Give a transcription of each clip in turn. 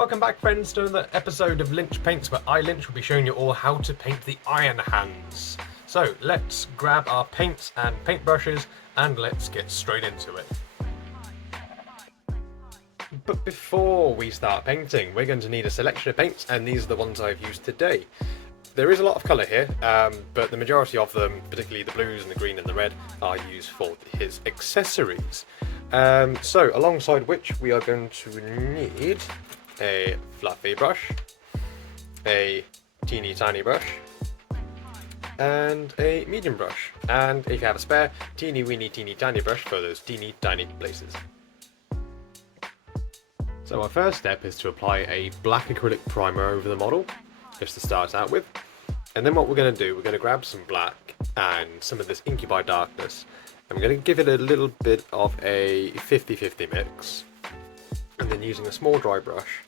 Welcome back, friends, to another episode of Lynch Paints, where I, Lynch, will be showing you all how to paint the Iron Hands. So let's grab our paints and paintbrushes and let's get straight into it. But before we start painting, we're going to need a selection of paints, and these are the ones I've used today. There is a lot of colour here, but the majority of them, particularly the blues and the green and the red, are used for his accessories. So alongside which we are going to need a fluffy brush, a teeny tiny brush, and a medium brush, and if you have a spare, teeny weeny teeny tiny brush for those teeny tiny places. So our first step is to apply a black acrylic primer over the model, just to start out with. And then what we're going to do, we're going to grab some black and some of this Inky by Darkness, and we're going to give it a little bit of a 50-50 mix. And then using a small dry brush,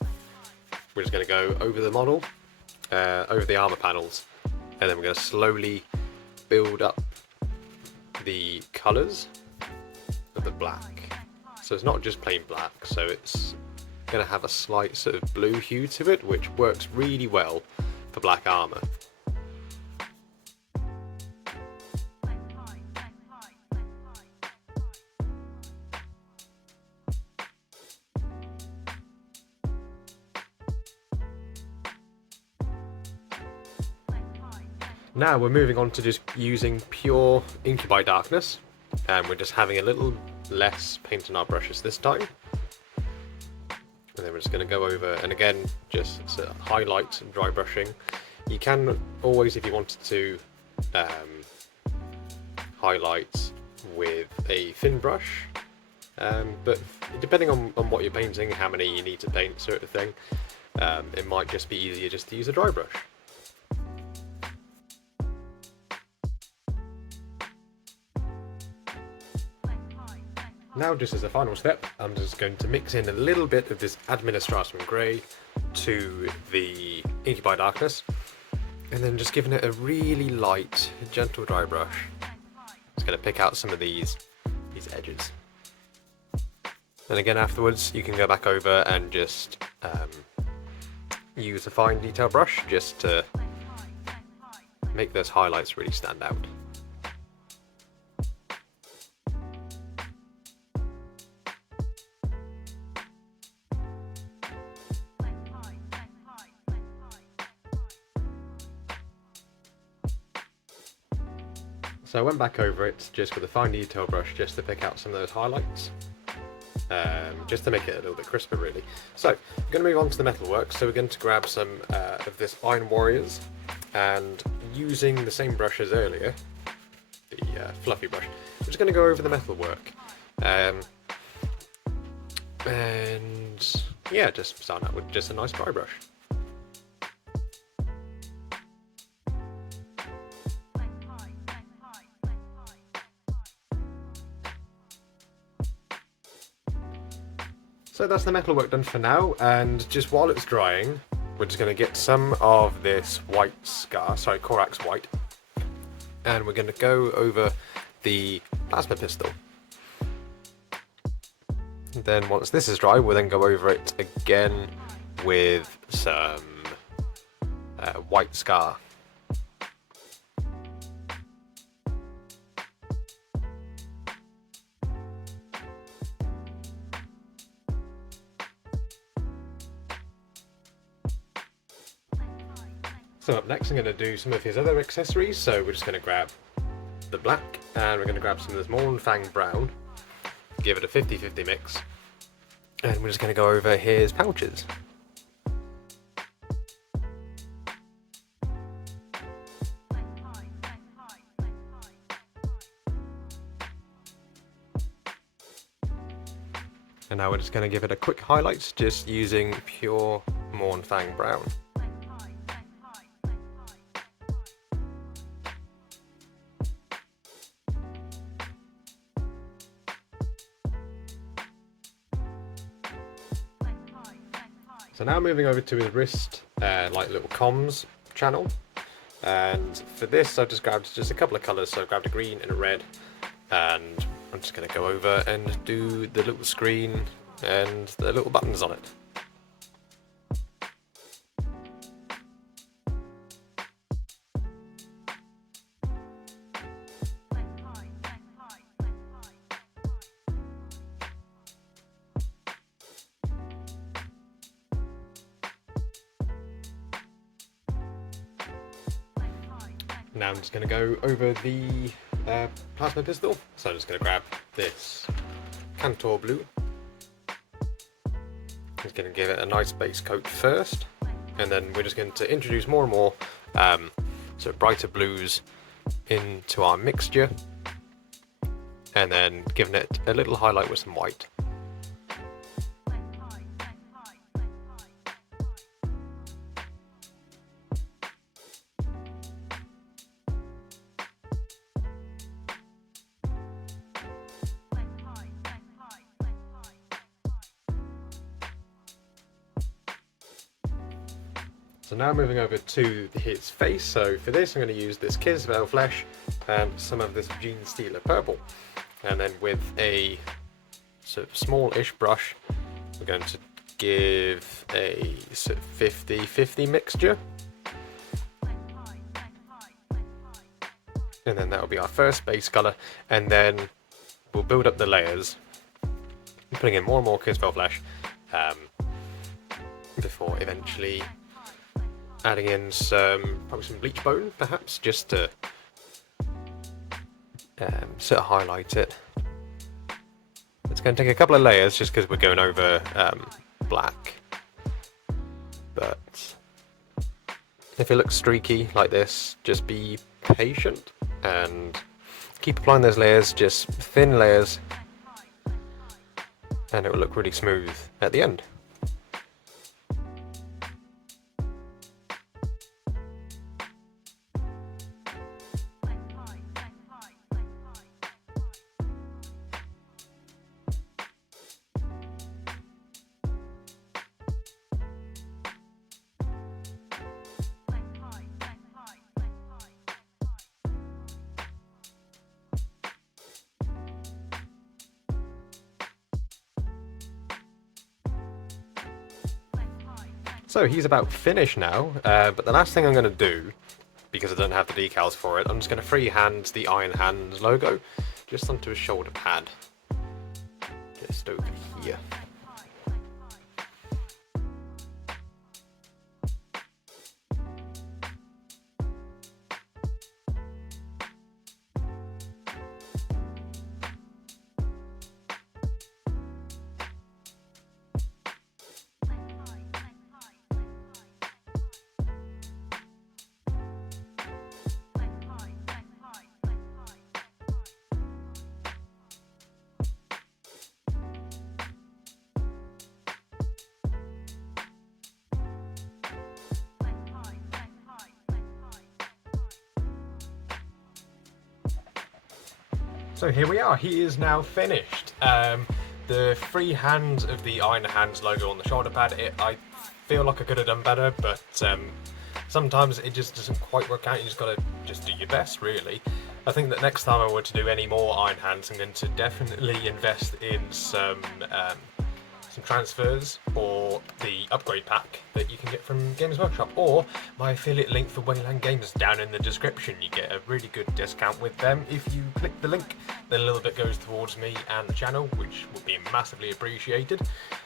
we're just going to go over the model, over the armour panels, and then we're going to slowly build up the colours of the black. So it's not just plain black, so it's going to have a slight sort of blue hue to it, which works really well for black armour. Now we're moving on to just using pure Inky by Darkness, and we're just having a little less paint on our brushes this time. And then we're just going to go over, and again, just sort of highlight and dry brushing. You can always, if you wanted to, highlight with a thin brush, but depending on what you're painting, how many you need to paint, sort of thing, it might just be easier just to use a dry brush. Now, just as a final step, I'm just going to mix in a little bit of this Administratum Grey to the Inky by Darkness, and then just giving it a really light, gentle dry brush. Just going to pick out some of these edges. And again, afterwards, you can go back over and just use a fine detail brush just to make those highlights really stand out. So I went back over it just with a fine detail brush just to pick out some of those highlights, just to make it a little bit crisper really. So we're going to move on to the metalwork, so we're going to grab some of this Iron Warriors, and using the same brush as earlier, the fluffy brush, we're just going to go over the metalwork. And yeah, just start out with just a nice dry brush. So that's the metalwork done for now, and just while it's drying, we're just going to get some of this white scar, sorry, Corax white, and we're going to go over the plasma pistol. And then once this is dry, we'll then go over it again with some white scar. So up next I'm going to do some of his other accessories, so we're just going to grab the black, and we're going to grab some of this Mournfang brown, give it a 50-50 mix, and we're just going to go over his pouches. And now we're just going to give it a quick highlight, just using pure Mournfang brown. So now moving over to his wrist, like little comms channel, and for this I've just grabbed just a couple of colours, so I've grabbed a green and a red, and I'm just going to go over and do the little screen and the little buttons on it. Now I'm just going to go over the plasma pistol. So I'm just going to grab this Cantor Blue. I'm just going to give it a nice base coat first, and then we're just going to introduce more and more so brighter blues into our mixture, and then giving it a little highlight with some white. So now moving over to his face. So for this I'm going to use this Kisvel Flesh and some of this Genestealer Purple. And then with a sort of small-ish brush, we're going to give a sort of 50-50 mixture. And then that will be our first base colour. And then we'll build up the layers, putting in more and more Kisvel Flesh before eventually adding in probably some bleach bone, perhaps, just to sort of highlight it. It's going to take a couple of layers just because we're going over black. But if it looks streaky like this, just be patient and keep applying those layers, just thin layers, and it will look really smooth at the end. So he's about finished now, but the last thing I'm going to do, because I don't have the decals for it, I'm just going to freehand the Iron Hands logo just onto his shoulder pad, just over here. So here we are, he is now finished. The free hand of the Iron Hands logo on the shoulder pad, I feel like I could have done better, but sometimes it just doesn't quite work out. You just gotta do your best, really. I think that next time I were to do any more Iron Hands, I'm going to definitely invest in some transfers or the upgrade pack that you can get from Games Workshop, or my affiliate link for Wayland Games down in the description. You get a really good discount with them if you click the link. Then a little bit goes towards me and the channel, which will be massively appreciated.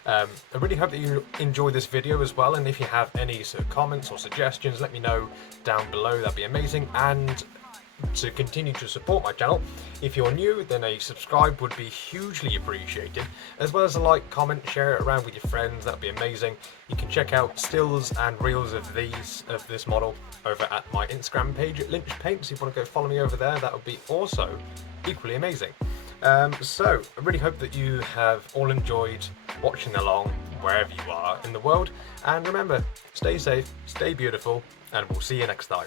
I really hope that you enjoy this video as well, and if you have any sort of comments or suggestions, let me know down below. That'd be amazing. And to continue to support my channel, if you're new, then a subscribe would be hugely appreciated, as well as a like, comment, share it around with your friends. That'd be amazing. You can check out stills and reels of this model over at my Instagram page at Lynch Paints. If you want to go follow me over there, that would be also equally amazing. So I really hope that you have all enjoyed watching along wherever you are in the world, and remember, stay safe, stay beautiful, and we'll see you next time.